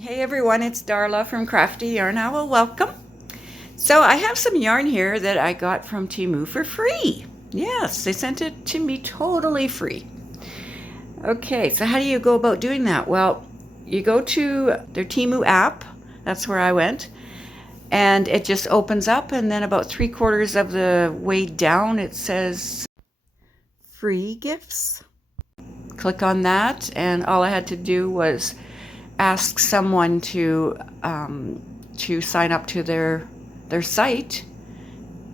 Hey everyone, it's Darla from crafty.yarn.owl. Welcome. So I have some yarn here that I got from Temu for free. Yes, they sent it to me totally free. Okay, so how do you go about doing that? Well, you go to their Temu app. That's where I went. And it just opens up, and then about 3/4 of the way down it says free gifts. Click on that, and all I had to do was ask someone to sign up to their site,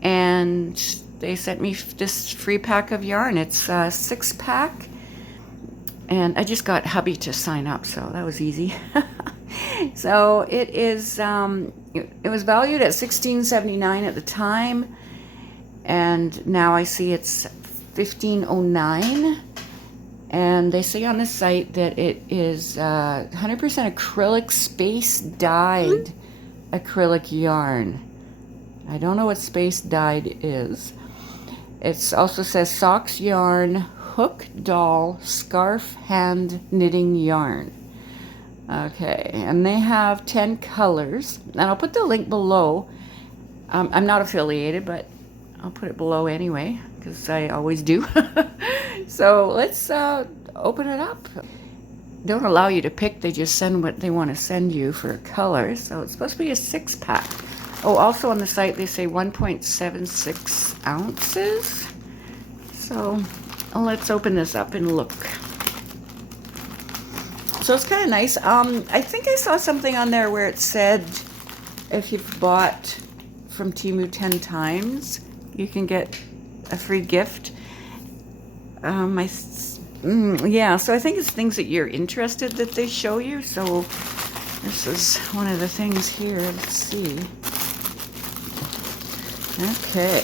and they sent me this free pack of yarn. It's a 6-pack, and I just got hubby to sign up, so that was easy. So it is it was valued at $16.79 at the time, and now I see it's $15.09. And they say on the site that it is 100% acrylic space dyed acrylic yarn. I don't know what space dyed is. It also says socks yarn, hook doll, scarf hand knitting yarn. Okay, and they have 10 colors. And I'll put the link below. I'm not affiliated, but I'll put it below anyway, because I always do. So let's open it up. Don't allow you to pick, they just send what they want to send you for a color. So it's supposed to be a 6-pack. Oh, also on the site they say 1.76 ounces. So let's open this up and look. So it's kind of nice. I think I saw something on there where it said if you've bought from Temu 10 times, you can get a free gift. Yeah, so I think it's things that you're interested that they show you. So this is one of the things here. Let's see. Okay.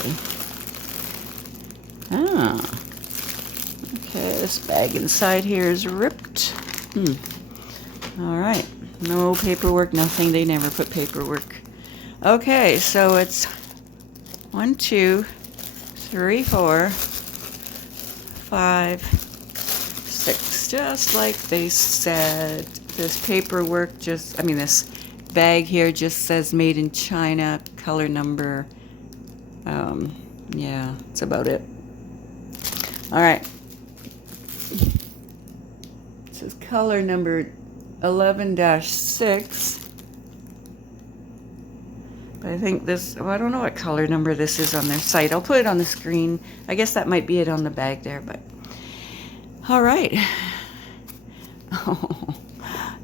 Okay, this bag inside here is ripped. All right. No paperwork, nothing. They never put paperwork. Okay, so it's 1, 2, 3, 4, 5, 6, just like they said. This paperwork this bag here just says made in China, color number. Yeah, that's about it. All right. It says color number 11-6. But I think I don't know what color number this is on their site. I'll put it on the screen. I guess that might be it on the bag there, but all right. Oh,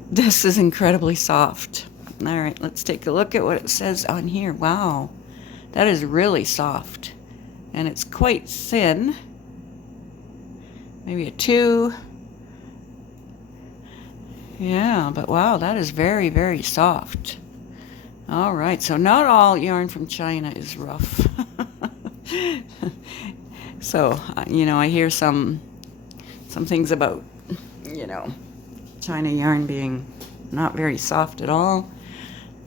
this is incredibly soft. All right, let's take a look at what it says on here. Wow, that is really soft, and it's quite thin. Maybe a 2. Yeah, but wow, that is very, very soft. All right, so not all yarn from China is rough. So, I hear some things about, China yarn being not very soft at all.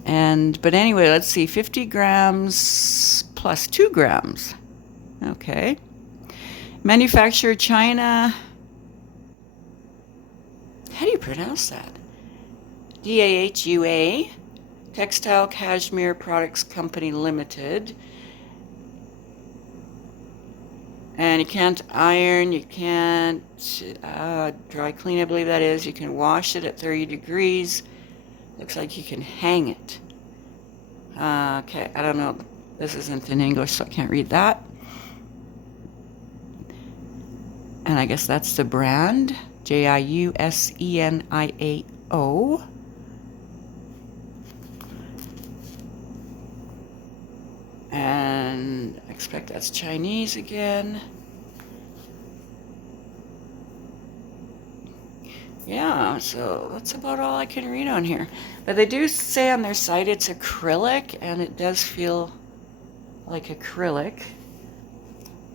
But anyway, let's see, 50 grams plus 2 grams. Okay. Manufacturer China. How do you pronounce that? DAHUA. Textile Cashmere Products Company Limited. And you can't iron, you can't dry clean, I believe that is. You can wash it at 30 degrees. Looks like you can hang it. Okay, I don't know. This isn't in English, so I can't read that. And I guess that's the brand. JIUSENIAO. And I expect that's Chinese again. Yeah, so that's about all I can read on here. But they do say on their site it's acrylic, and it does feel like acrylic.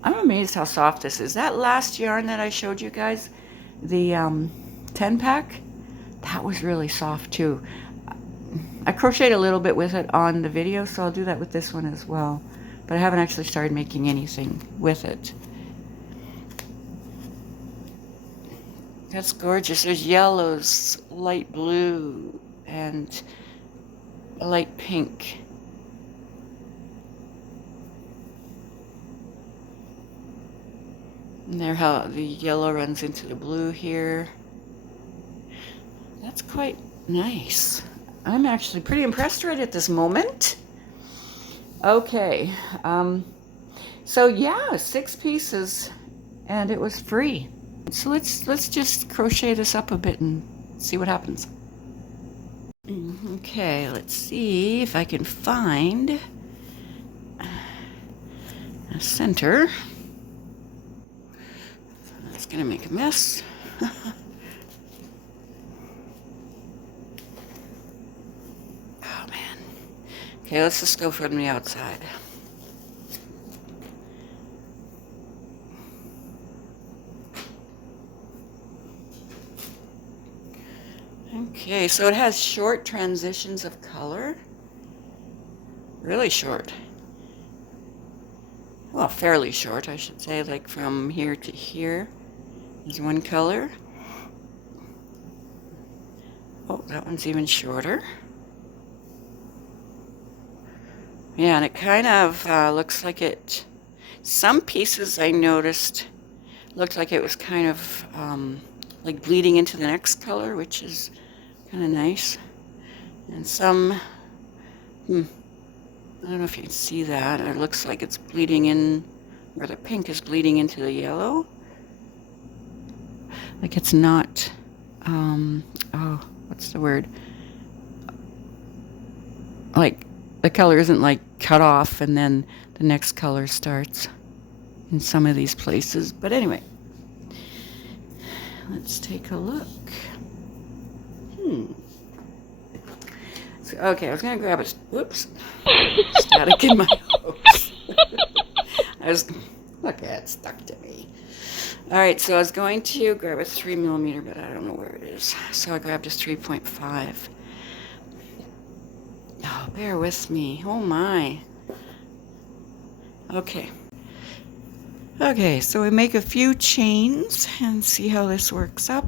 I'm amazed how soft this is. That last yarn that I showed you guys, the 10-pack, that was really soft too. I crocheted a little bit with it on the video, so I'll do that with this one as well. But I haven't actually started making anything with it. That's gorgeous. There's yellows, light blue, and a light pink. And there how the yellow runs into the blue here. That's quite nice. I'm actually pretty impressed right at this moment. Okay, so yeah, 6 pieces, and it was free. So let's just crochet this up a bit and see what happens. Okay, let's see if I can find a center. That's gonna make a mess. Oh man. Okay, let's just go from the outside. Okay, so it has short transitions of color. Really short. Well, fairly short, I should say, like from here to here is one color. Oh, that one's even shorter. Yeah, and it kind of looks like it, some pieces I noticed looked like it was kind of like bleeding into the next color, which is kind of nice. And some, I don't know if you can see that. It looks like it's bleeding in, or the pink is bleeding into the yellow. Like it's not, oh, what's the word? Like the color isn't like cut off and then the next color starts in some of these places. But anyway, let's take a look. So, okay, I was gonna grab a, whoops, static in my hose. Look at it, stuck to me. All right, so I was going to grab a 3mm, but I don't know where it is. So I grabbed a 3.5. Oh, bear with me. Oh my. Okay. Okay, so we make a few chains and see how this works up.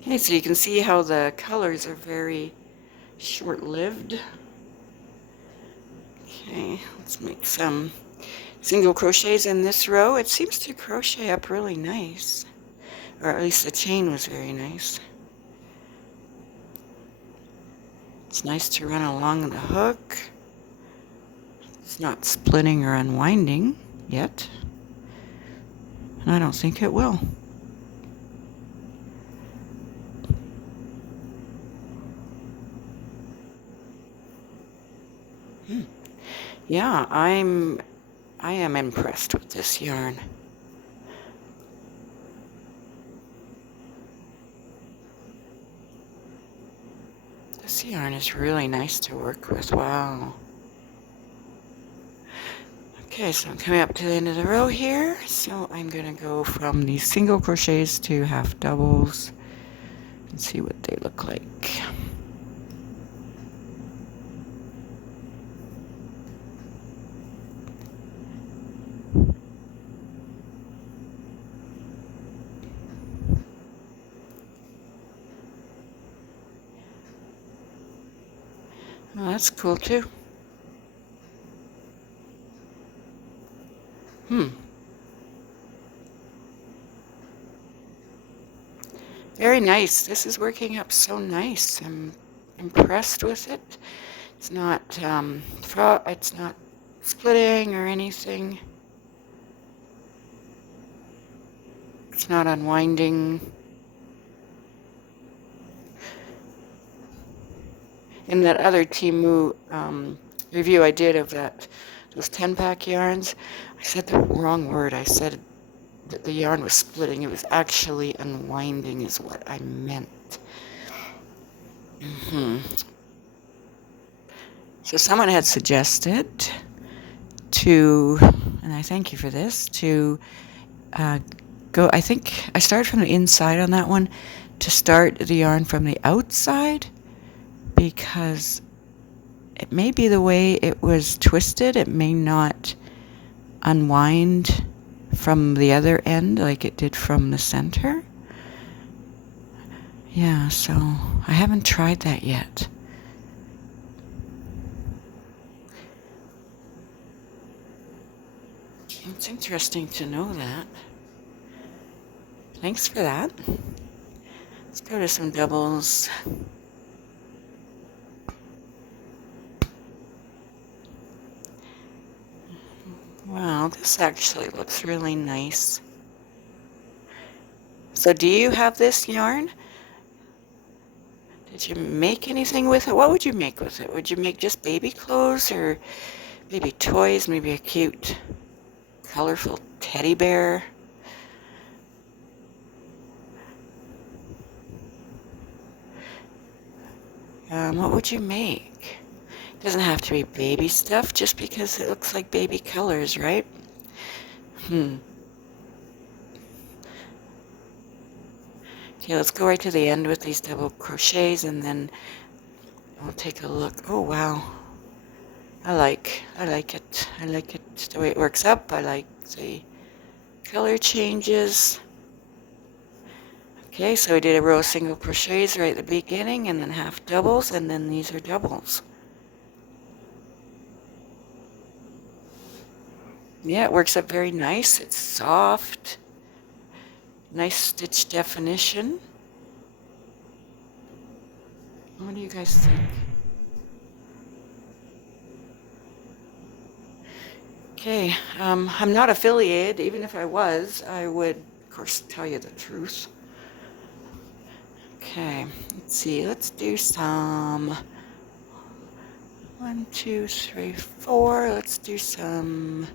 Okay, so you can see how the colors are very short-lived. Okay, let's make some single crochets in this row. It seems to crochet up really nice, or at least the chain was very nice. It's nice to run along the hook. It's not splitting or unwinding yet, and I don't think it will. Yeah, I am impressed with this yarn. This yarn is really nice to work with. Wow. Okay, so I'm coming up to the end of the row here. So I'm going to go from these single crochets to half doubles and see what they look like. Oh, that's cool too. Very nice. This is working up so nice. I'm impressed with it. It's not it's not splitting or anything. It's not unwinding. In that other Temu review I did of those 10-pack yarns, I said the wrong word. I said that the yarn was splitting. It was actually unwinding is what I meant. So someone had suggested to, and I thank you for this, to go, I think I started from the inside on that one, to start the yarn from the outside because it may be the way it was twisted. It may not unwind from the other end like it did from the center. Yeah, so I haven't tried that yet. It's interesting to know that. Thanks for that. Let's go to some doubles. Wow, this actually looks really nice. So do you have this yarn? Did you make anything with it? What would you make with it? Would you make just baby clothes or maybe toys, maybe a cute, colorful teddy bear? What would you make? It doesn't have to be baby stuff just because it looks like baby colors, right? Okay, let's go right to the end with these double crochets and then we'll take a look. Oh wow. I like it. I like it the way it works up. I like the color changes. Okay, so we did a row of single crochets right at the beginning and then half doubles, and then these are doubles. Yeah, it works up very nice. It's soft. Nice stitch definition. What do you guys think? Okay, I'm not affiliated. Even if I was, I would, of course, tell you the truth. Okay, let's see. Let's do some 1, 2, 3, 4. Let's do some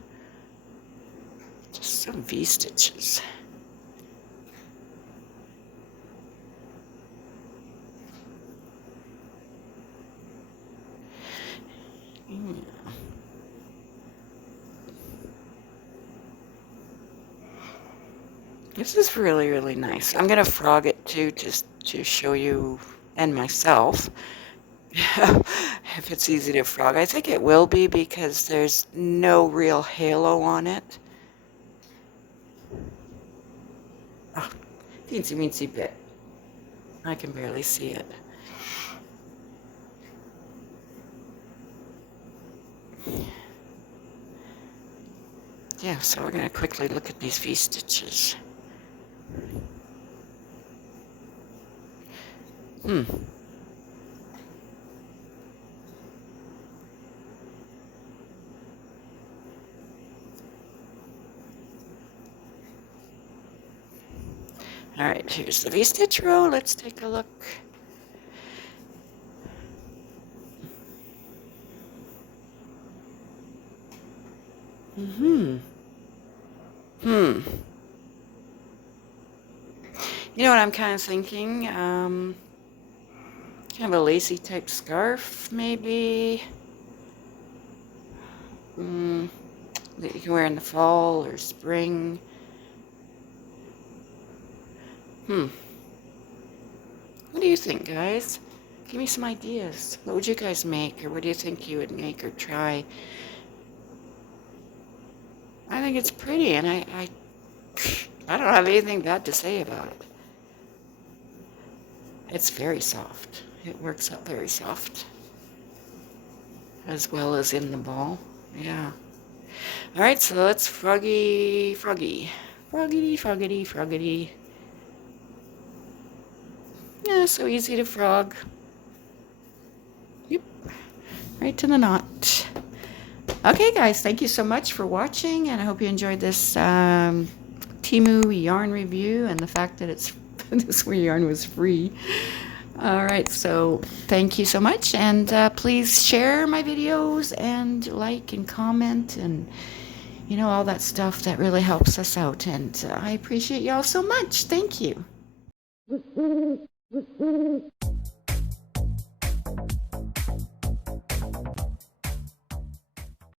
V stitches. Yeah. This is really, really nice. I'm going to frog it too, just to show you and myself if it's easy to frog. I think it will be because there's no real halo on it. Oh, teensy weensy bit. I can barely see it. Yeah, so we're going to quickly look at these V stitches. All right, here's the V-stitch row. Let's take a look. You know what I'm kind of thinking? Kind of a lacy type scarf, maybe. That you can wear in the fall or spring. What do you think, guys? Give me some ideas. What would you guys make, or what do you think you would make or try? I think it's pretty, and I don't have anything bad to say about it. It's very soft. It works up very soft, as well as in the ball. Yeah. All right, so let's froggy. Yeah, so easy to frog. Yep, right to the knot. Okay, guys, thank you so much for watching, and I hope you enjoyed this Temu yarn review and the fact that it's this yarn was free. All right, so thank you so much, and please share my videos and like and comment and you know, all that stuff that really helps us out, and I appreciate y'all so much. Thank you.